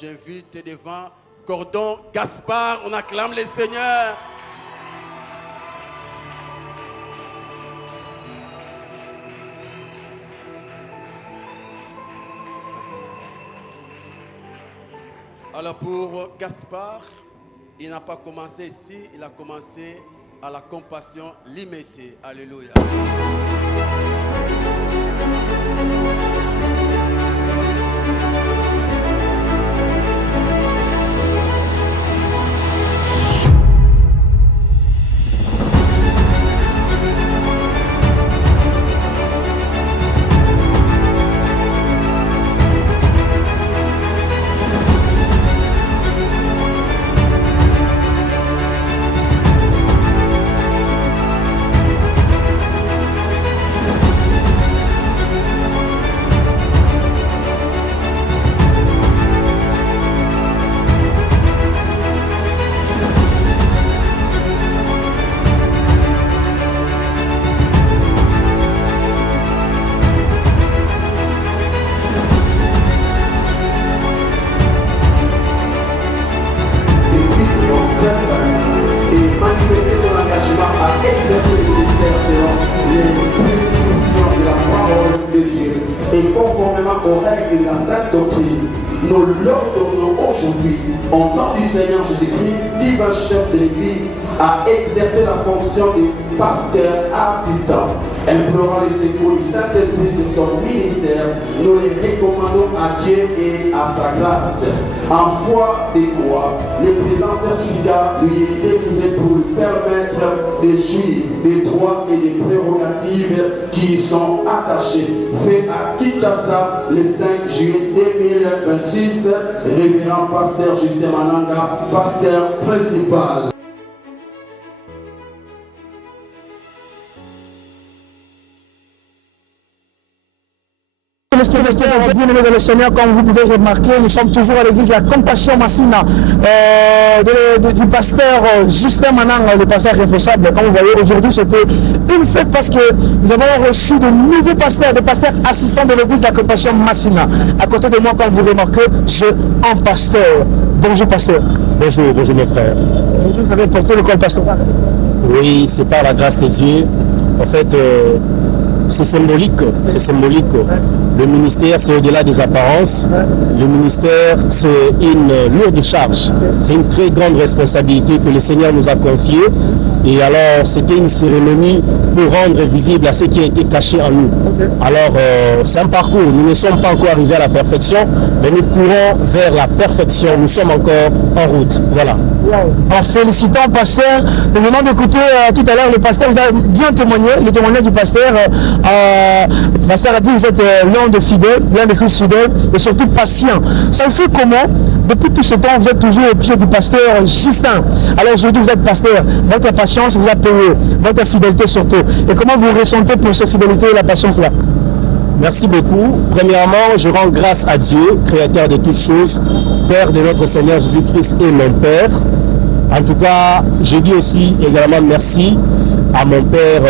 J'invite devant Gordon Gaspard, on acclame le Seigneur. Merci. Alors pour Gaspard, il n'a pas commencé ici, il a commencé à la compassion limitée. Alléluia. Nous l'ordonnons aujourd'hui, au nom du Seigneur Jésus-Christ, divin chef de l'Église, à exercer la fonction de pasteur assistant. Implorant le secours du Saint-Esprit sur son ministère, nous les recommandons à Dieu et à sa grâce. En foi et croix, le présent certificat lui est délivré pour lui permettre de jouir des droits et des prérogatives qui y sont attachés. Fait à Kinshasa le 5 juillet 2026, révérend pasteur Justin Mananga, pasteur principal. Bien-aimés de le Seigneur, comme vous pouvez remarquer, nous sommes toujours à l'église La Compassion Massina du pasteur Justin Mananga, le pasteur responsable. Comme vous voyez, aujourd'hui c'était une fête parce que nous avons reçu de nouveaux pasteurs, des pasteurs assistants de l'église La Compassion Massina. À côté de moi, comme vous remarquez, j'ai un pasteur. Bonjour pasteur. Bonjour mes frères. Aujourd'hui vous avez porté le col pastoral. Oui, c'est par la grâce de Dieu. En fait, c'est symbolique. Le ministère, c'est au-delà des apparences. Le ministère, c'est une lourde charge. C'est une très grande responsabilité que le Seigneur nous a confiée. Et alors, c'était une cérémonie pour rendre visible à ce qui a été caché en nous. Alors, c'est un parcours. Nous ne sommes pas encore arrivés à la perfection, mais nous courons vers la perfection. Nous sommes encore en route. Voilà. En félicitant pasteur, nous venons d'écouter tout à l'heure le pasteur, vous avez bien témoigné, le témoignage du pasteur. Le pasteur a dit vous êtes l'un des fidèles, l'un des fils fidèles et surtout patient. Ça fait comment? Depuis tout ce temps, vous êtes toujours au pied du pasteur Justin. Alors aujourd'hui, vous êtes pasteur. Votre patience vous a payé, votre fidélité surtout. Et comment vous ressentez pour cette fidélité et la patience-là? Merci beaucoup. Premièrement, je rends grâce à Dieu, créateur de toutes choses, Père de notre Seigneur Jésus-Christ et mon Père. En tout cas, je dis aussi également merci à mon père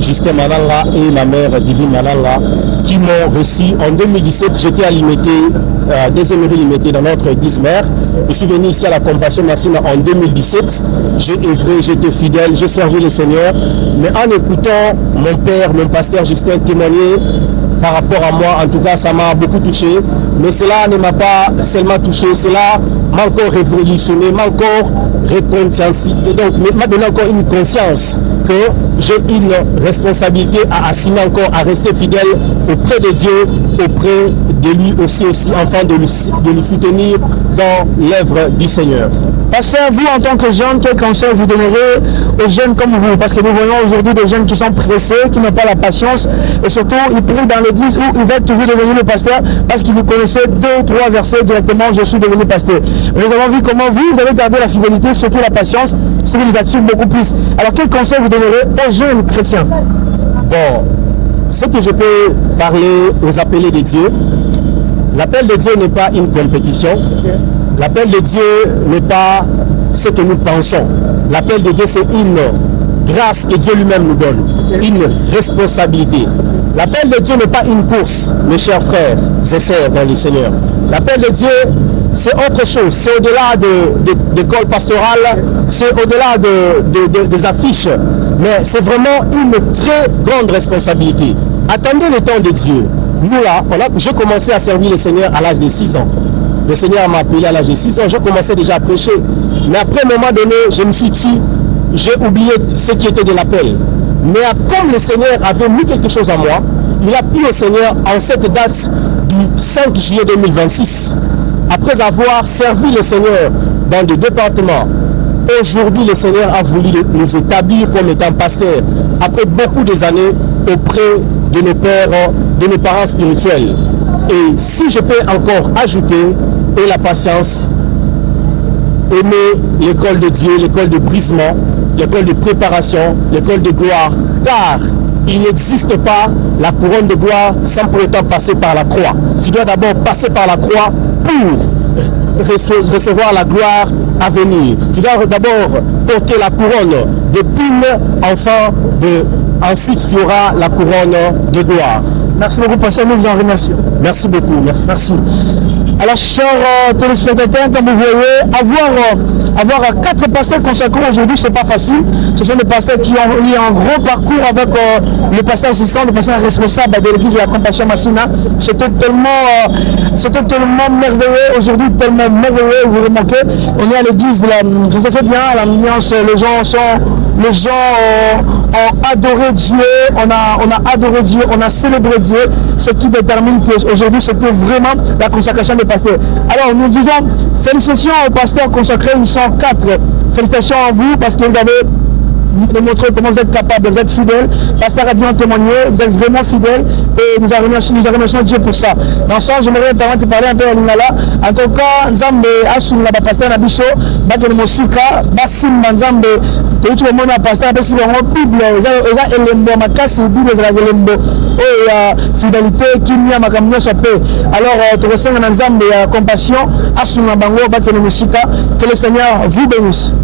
Justin Mananga et ma mère Divine Mananga qui m'ont reçu en 2017. J'étais à Limité, deuxième Limité dans notre église mère. Je suis venu ici à la Compassion Massina en 2017. J'ai œuvré, j'étais fidèle, j'ai servi le Seigneur. Mais en écoutant mon père, mon pasteur Justin témoigner par rapport à moi, en tout cas, ça m'a beaucoup touché. Mais cela ne m'a pas seulement touché, cela m'a encore révolutionné, m'a encore réconcilié. Et donc, m'a donné encore une conscience que j'ai une responsabilité à assumer encore, à rester fidèle auprès de Dieu, auprès de lui aussi, enfin de lui soutenir dans l'œuvre du Seigneur. Pasteur, vous en tant que jeune, quel conseil vous donnerez aux jeunes comme vous? Parce que nous voyons aujourd'hui des jeunes qui sont pressés, qui n'ont pas la patience et surtout ils prient dans l'église où ils veulent toujours devenir le pasteur parce qu'ils connaissaient 2 ou 3 versets directement, je suis devenu pasteur. Nous avons vu comment vous avez gardé la fidélité, surtout la patience, ce qui nous attire beaucoup plus. Alors quel conseil vous donnerez aux jeunes chrétiens? Bon, ce que je peux parler aux appelés de Dieu, l'appel de Dieu n'est pas une compétition. L'appel de Dieu n'est pas ce que nous pensons. L'appel de Dieu, c'est une grâce que Dieu lui-même nous donne, une responsabilité. L'appel de Dieu n'est pas une course, mes chers frères et sœurs dans le Seigneur. L'appel de Dieu, c'est autre chose, c'est au-delà d'école pastorale, c'est au-delà des affiches, mais c'est vraiment une très grande responsabilité. Attendez le temps de Dieu. Nous là, j'ai commencé à servir le Seigneur à l'âge de 6 ans. Le Seigneur m'a appelé à l'âge de 6 ans, je commençais déjà à prêcher. Mais après, à un moment donné, je me suis dit, j'ai oublié ce qui était de l'appel. Mais comme le Seigneur avait mis quelque chose à moi, il a pris le Seigneur en cette date du 5 juillet 2026. Après avoir servi le Seigneur dans des départements, aujourd'hui le Seigneur a voulu nous établir comme étant pasteurs, après beaucoup des années auprès de nos pères, de nos parents spirituels. Et si je peux encore ajouter, et la patience, aimer l'école de Dieu, l'école de brisement, l'école de préparation, l'école de gloire, car il n'existe pas la couronne de gloire sans pour autant passer par la croix. Tu dois d'abord passer par la croix pour recevoir la gloire à venir. Tu dois d'abord porter la couronne de pile, ensuite tu auras la couronne de gloire. Merci beaucoup, pasteur, nous vous en remercions. Merci beaucoup, merci. Alors, chers téléspectateurs, comme vous voyez, avoir 4 pasteurs consacrés aujourd'hui, c'est pas facile. Ce sont des pasteurs qui ont eu un gros parcours avec le pasteur assistant, le pasteur responsable de l'église de la Compassion Massina. C'était tellement merveilleux aujourd'hui, tellement merveilleux. Vous remarquez, on est à l'église de la Joseph bien, à l'Alliance, les gens ont adoré Dieu, on a adoré Dieu, on a célébré Dieu, ce qui détermine qu'aujourd'hui c'était vraiment la consacration des pasteurs. Alors nous disons félicitations aux pasteurs consacrés, ils sont 4. Félicitations à vous parce que vous avez démontré comment vous êtes capable, vous êtes fidèles. Pasteur a bien témoigné, vous êtes vraiment fidèles et nous remercions Dieu pour ça. Dans ça, j'aimerais te parler un peu à Lingala. En tout cas, Nzambe Asungla pasteur Nabiso, Bakene Mosika, Basim Nzambe, tout le monde a pasteur, parce que la Bible, il elembo makasi, Bible est la elembo, et fidélité, qui n'y a ma camion sapé. Alors, tu ressens un Nzambe compassion, Asungla Bango, Bakene Mosika, que le Seigneur vous bénisse.